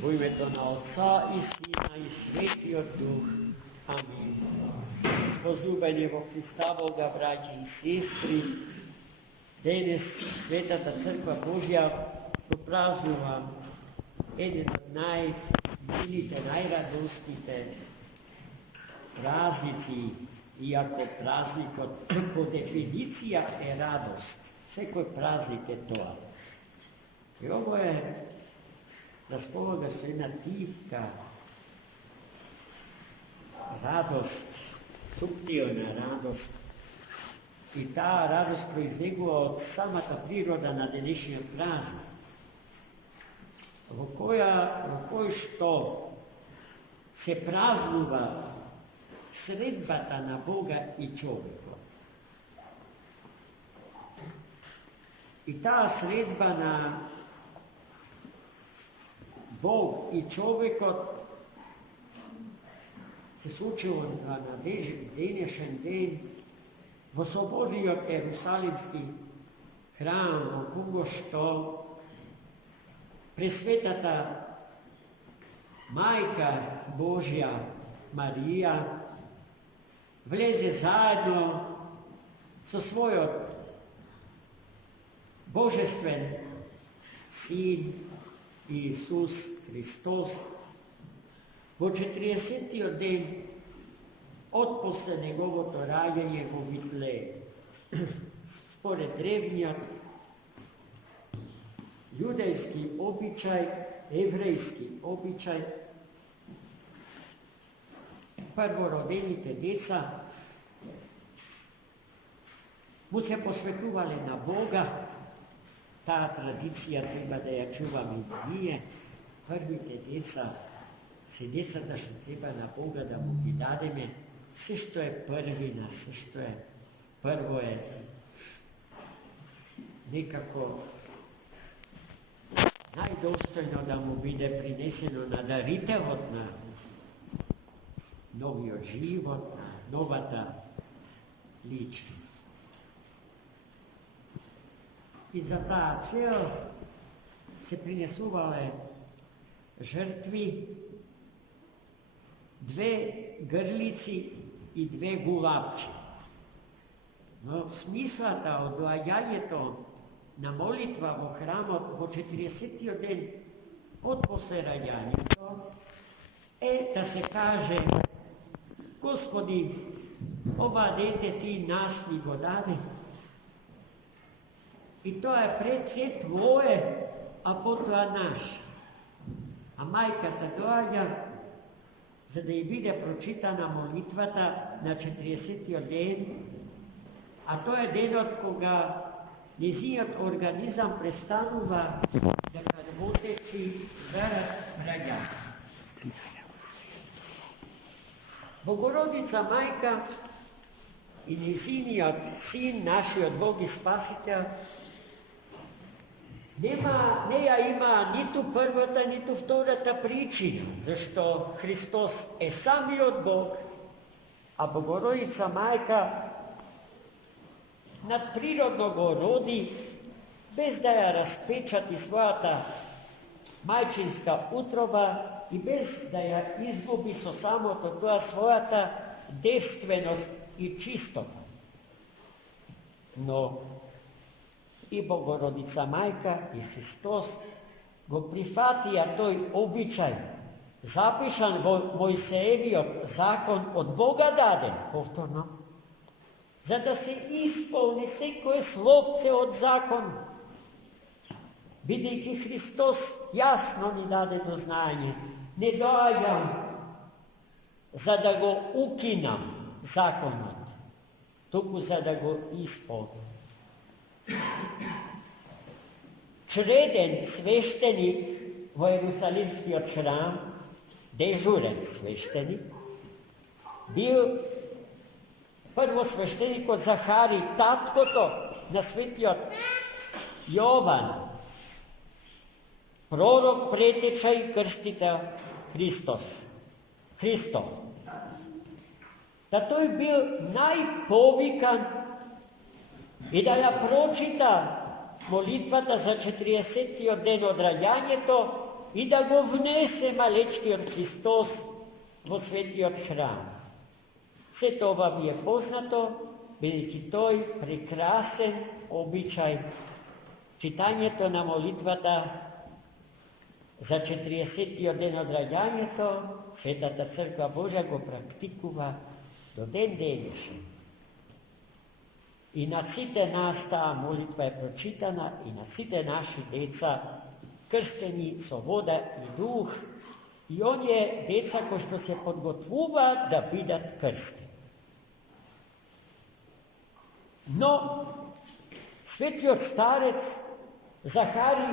Во името на Отца и Сина и Светиот Дух. Амин. Возлюбени во Христа Бога, браќи и сестри, денес Светата Црква Божја го празнува еден од најмилите, најрадосните празници, иако празникот по дефиниција е радост. Секој празник е тоа. И ово располага со една тивка радост, суптилна радост. И таа радост произлегува од самата природа на денешниот празник, во кој што се празнува средбата на Бога и човекот. И таа средба на Бог и човекот се случило на денешен ден во соборниот Ерусалимски храм, во кого што Пресветата Мајка Божја Марија влезе заедно со својот Божествен Син Иисус Христос во 40-тиот ден од после неговото раѓање во Витлеем. Според древниот јудејски обичај, еврејски обичај, првородените деца му се посветувале на Бога. Таа традиција треба да ја чуваме и ние. Првите деца се децата што треба на Бога да му ги дадеме. Се што е првина, се што е прво е некако најдостојно да му биде принесено на дарителот на новиот живот, на новата личност. И за таа цел се принесувале жртви, 2 грлици и 2 гулапчи. Но смислата од доаѓањето на молитва во храмот во 40-тиот ден од после раѓањето е да се каже: Господи, ова дете ти нас ни го даде, и тоа е пред се Твое, а потоа наш. А мајката доаѓа за да ја биде прочитана молитвата на 40-тиот ден, а тоа е денот кога нејзиниот организам престанува да крвотечи зарад раѓање. Богородица мајка и нејзиниот Син, нашиот Бог и Спасител, не ја има ниту првата, ниту втората причина, зашто Христос е самиот Бог, а Богородица мајка надприродно го роди, без да ја распечати својата мајчинска утроба и без да ја изгуби со самото тоа својата девственост и чистота. Но и Богородица мајка и Христос го прифатија тој обичај, запишан во Мојсеевиот закон, од Бога даден, повторно, за да се исполни секое словце од закон, бидејќи Христос јасно ни даде до знаење: не доаѓам за да го укинам законот, туку за да го исполнам. Чреден свештеник во Ерусалимскиот храм, дежурен свештеник, бил првосвештеникот Захари, таткото на светиот Јован, пророк, претеча и крстител Христов. Та тој бил најповикан и да ја прочита молитвата за 40-тиот ден од раѓањето i da go vnese malečkiот Hristos vo svetиот храм. Sve to vam je poznato, бидејќи тој прекрасен обичај, читањето на молитвата за 40-тиот ден од раѓањето, Светата Црква Божја го практикува до ден денешен. И на сите нас таа молитва е прочитана, и на сите наши деца крстени со вода и дух, и оние деца кои што се подготвуваат да бидат крстени. Но светиот старец Захари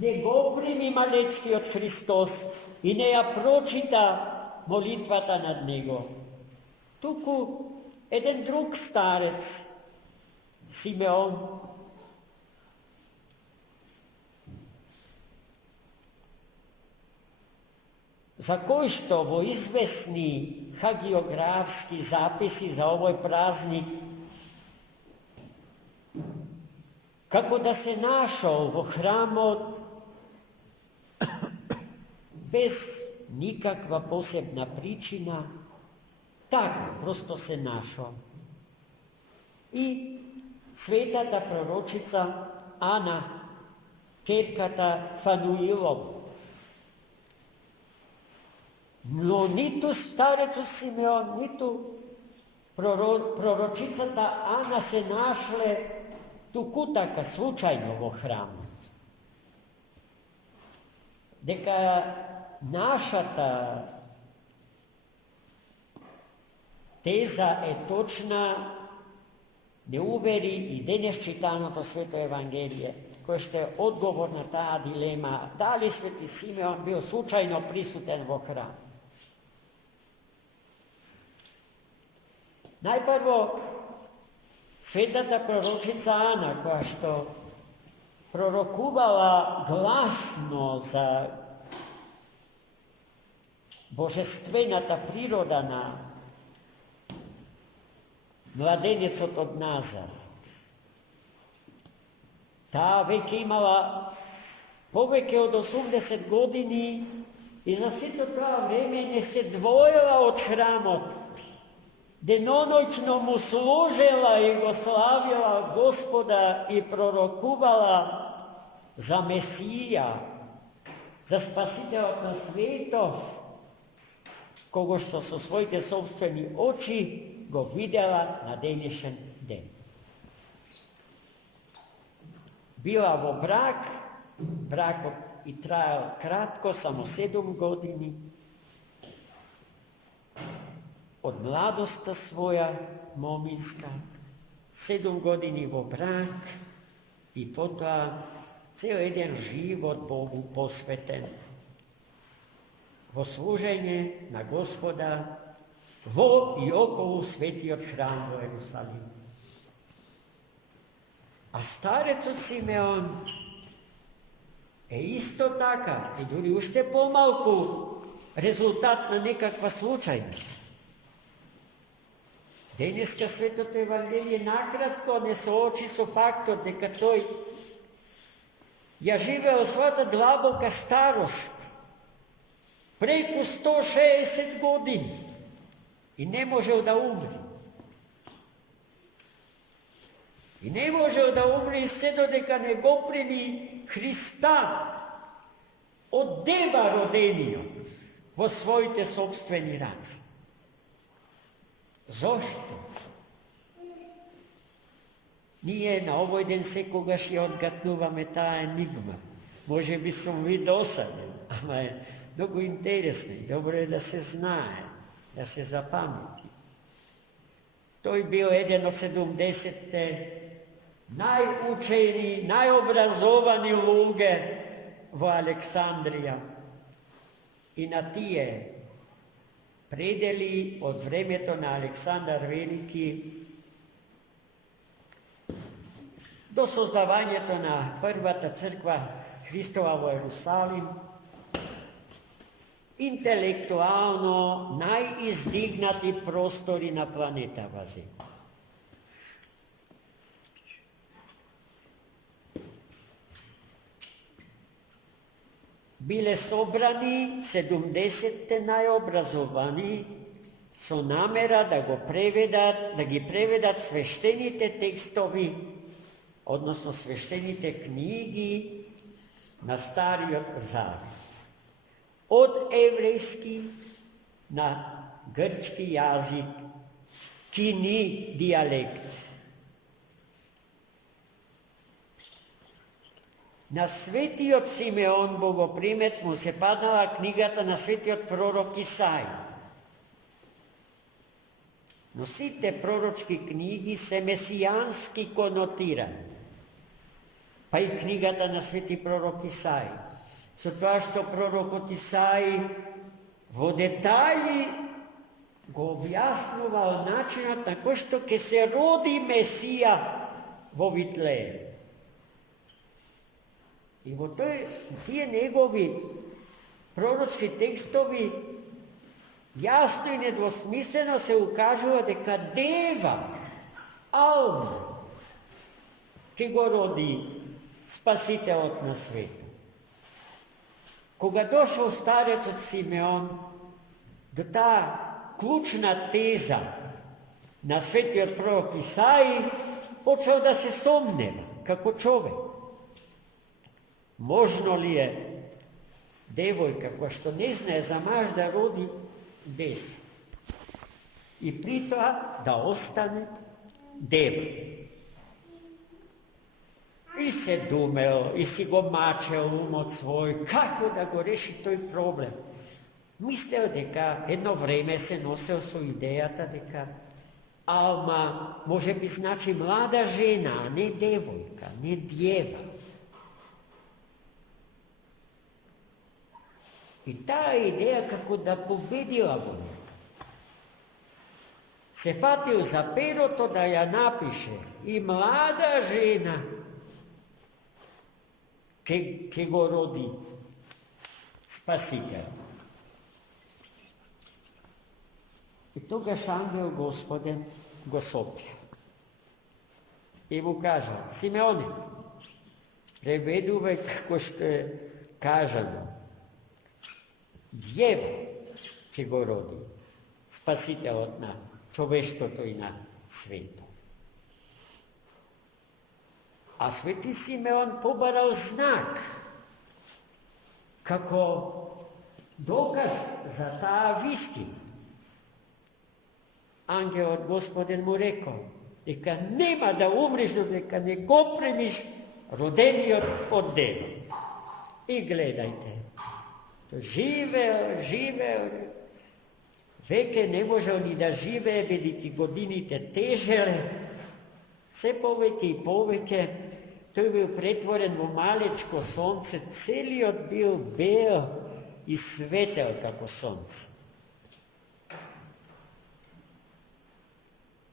не го прими малечкиот Христос и не ја прочита молитвата над него. Туку еден друг старец, Симеон, за кој што во известни хагиографски записи за овој празник, како да се нашол во храмот без никаква посебна причина, така, просто се нашол. И светата пророчица Ана, ќерката Фануилова. Но ниту старецот Симеон, ниту пророчицата Ана се нашле туку така случајно во храмот. Дека нашата теза е точна, не увери и денес читаното Свето Евангелие, кој што е одговор на таа дилема, дали Свети Симеон бил случајно присутен во храм. Најпрво, светата пророчица Ана, која што пророкувала гласно за божествената природа на младенецот од Назарет. Таа веќе имала повеќе од 80 години и за сето тоа време не се двоила од храмот. Деноноќно му служела и го славила Господа и пророкувала за Месија, за Спасителот на светов, кого што со своите собствени очи го видела на денешен ден. Била во брак, бракот и траел кратко, само 7 години. Од младоста своја моминска, 7 години во брак и потоа цел еден живот Богу посветен во служење на Господа во и околу светиот храм во Ерусалим. А старецот Симеон е исто така, и дури уште помалку резултат на некаква случајност. Денеска Светото Евангелие накратко не соочи со фактот дека тој ја живеел својата длабока старост, преку 160 години, и не можел да умре. И не можел да умре се додека не го прими Христа од дева родениот во своите собствени раци. Зошто? Ние на овој ден секогаш ја одгатнуваме таа енигма. Може би сум ви досаден, ама е многу интересно и добро е да се знае, да се запамети. Тој бил еден од 70-те најучени, најобразовани луѓе во Александрија. И на тие предели од времето на Александар Велики до создавањето на првата црква Христова во Ерусалим, интелектуално најиздигнати простори на планетава Земја. bile sobrani 70 najobrazovaniji so namera da gi prevedat sveštenite tekstovi, odnosno sveštenite knjigi na Stari Zavet. Od evrejski na grčki jazik, ki ni dijalekt. Na svetиот Симеон Богопримец му се паднала книгата на светиот пророк Исај. Но сите пророчки книги се месијански конотирани. Па и книгата на свети пророк Исај. Со тоа што пророкот Исај во детали го објаснувал начинот на кој што ќе се роди Месија во Витлеем. И во тие негови пророчки текстови јасно и недвосмислено се укажува дека дева Алма ќе го роди Спасителот на светот. Кога дошол старецот Симеон до таа клучна теза на светиот пророк Исај, почел да се сомнева како човек. Можно ли е девојка која што не знае за маж да роди дете и при тоа да остане дева? И се думел, и си го мачел умот свој, како да го реши тој проблем. Мислел дека едно време се носел со идејата дека Алма може би значи млада жена, а не девојка, не дева. И таа идеја како да победила го. Се фатил за перото да ја напише и млада жена ке го роди Спасител. И тогаш ангел Господен го сопја и му кажа: Симеоне, преведувај како што е кажано, дева ќе го роди Спасителот на човештвото и на светот. А свети Симеон побарал знак како доказ за таа вистина. Ангелот Господен му рекол дека нема да умреш додека не го примиш родениот од дева. И гледајте, живеел, веќе не можел ни да живее, бидејќи годините тежеле, се повеќе и повеќе, тој бил претворен во малечко сонце, целиот бил бел и светел како сонце.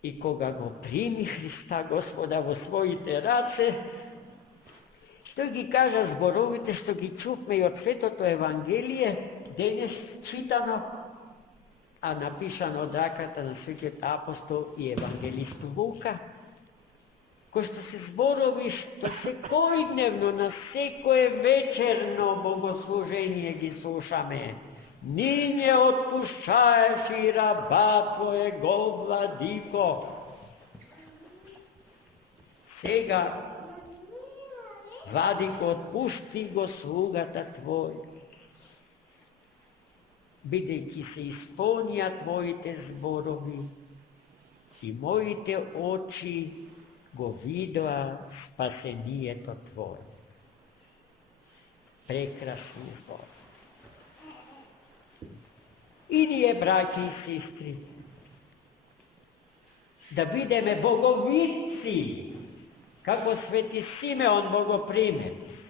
И кога го прими Христа Господа во своите раце, тој ги кажа зборовите што ги чувме и од Светото Евангелие, денес читано, а напишано од раката на светиот апостол и евангелист Лука, кој што се зборови што секојдневно на секое вечерно богослужение ги слушаме. Ниње отпушчаеш и раба твоего владико. Сега, владико, отпушти го слугата твој, бидејќи се исполнија твоите зборови и моите очи го видоа спасението твое. Прекрасни зборови. И ние, браќи и сестри, да бидеме боговици, како свети Симеон Богопримец,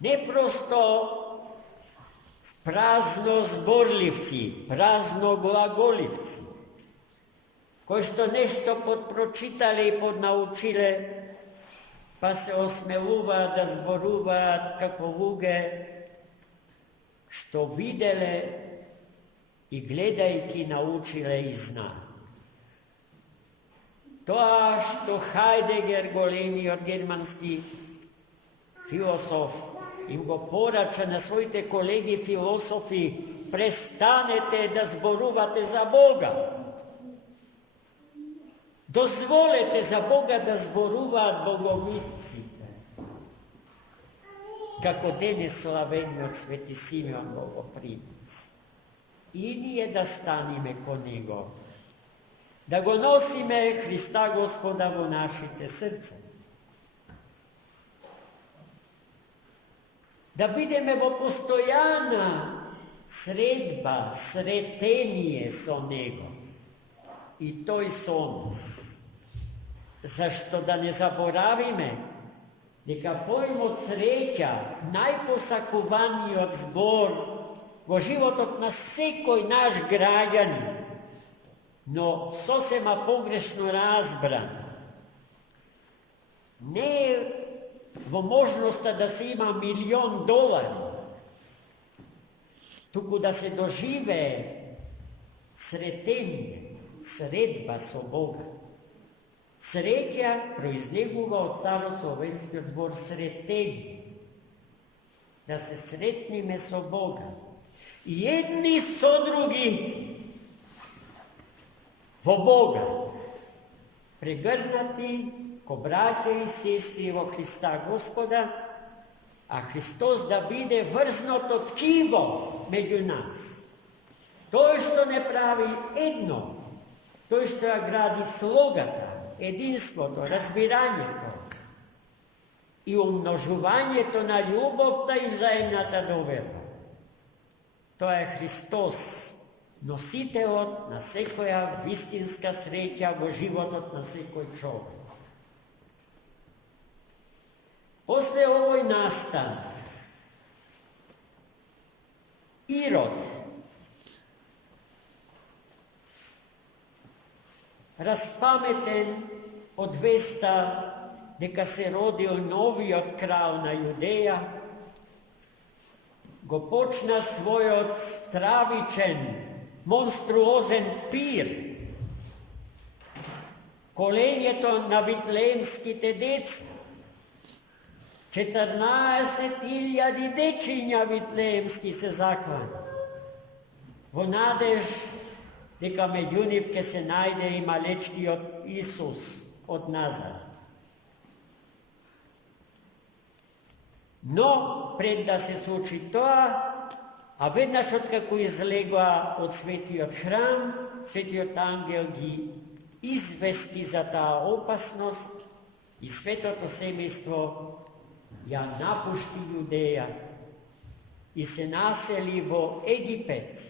не просто празно зборливци, празно глаголивци, кои што нешто подпрочитале и поднаучиле, па се осмелуваат да зборуваат како луѓе што виделе и гледајќи научиле и знаат. Тоа што Хајдегер, големиот германски философ, им го порача на своите колеги философи: престанете да зборувате за Бога. Дозволете за Бога да зборуваат боговидците, како денес славени од Свети Симеон Богопримец. И ние да станеме кон Него, да го носиме Христа Господа во нашите срца. Да бидеме во постојана средба, сретение со Него. И тој со нас. Зашто да не заборавиме дека поимот среќа, најпосакуваниот збор во животот на секој наш граѓанин, но сосема погрешно разбран, не е во можноста да се има $1.000.000, туку да се доживее сретение, средба со Бога. Среќа произлегува од старословенскиот збор сретение, да се сретниме со Бога. И едни со други во Бога, прегрнати ко браќа и сестри во Христа Господа, а Христос да биде врзното ткиво меѓу нас. Тој што не прави едно, тој што ја гради слогата, единството, разбирањето и умножувањето на љубовта и взаимната доверба. Тоа е Христос, носителот на секоја вистинска среќа во животот на секој човек. После овој настан, Ирод распаметен од веста дека се родил новиот крал на Јудеја, го почна својот стравичен, монструозен пир. Колењето на витлеемските деца. 14.000 дечиња витлеемски се заклани, во надеж дека меѓу нив ке се најде и малечкиот Исус од Назарет. Но пред да се случи тоа, а веднаш откако излегоа од светиот храм, светиот ангел ги извести за таа опасност и светото семејство ја напушти Јудеја и се насели во Египет,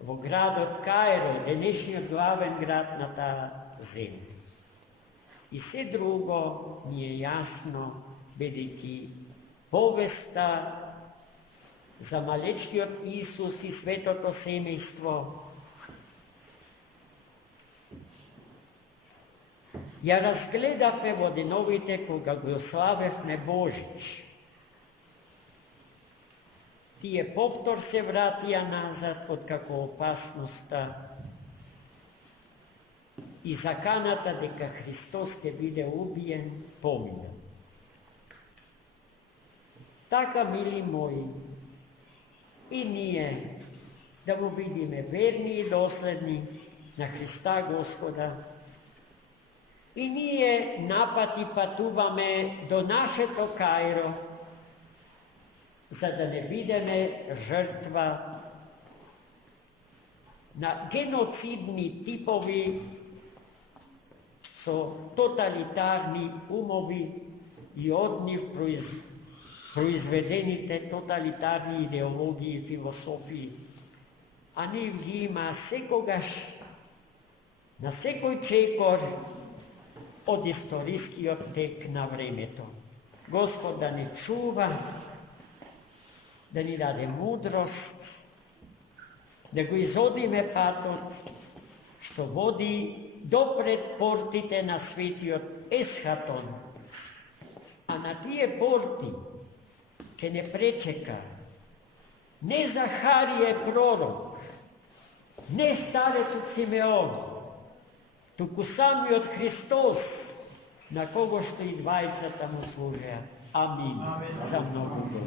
во градот Каиро, денешниот главен град на таа земја. И се друго ни е јасно, бидејќи повеста за малечкиот Исус и светото семејство ја разгледавме во деновите кога го славевме Божич. Тие повтор се вратија назад откако опасноста и заканата дека Христос ќе биде убиен помина. Така, мили мои, и ние да му бидиме верни и доследни на Христа Господа, и ние напати патуваме до нашето Каиро, за да не бидеме жртва на геноцидни типови со тоталитарни умови и од нив произведените тоталитарни идеологии и философии. А нив ги има секогаш, на секој чекор од историскиот тек на времето. Господ да ни чува, да ни даде мудрост, да го изодиме патот што води допред портите на светиот Есхатон. А на тие порти ке не пречека не Захарije пророк, не старецот Симеон, туку самиот Христос, на кого що і двайця тому служать. Амінь. За много Богу.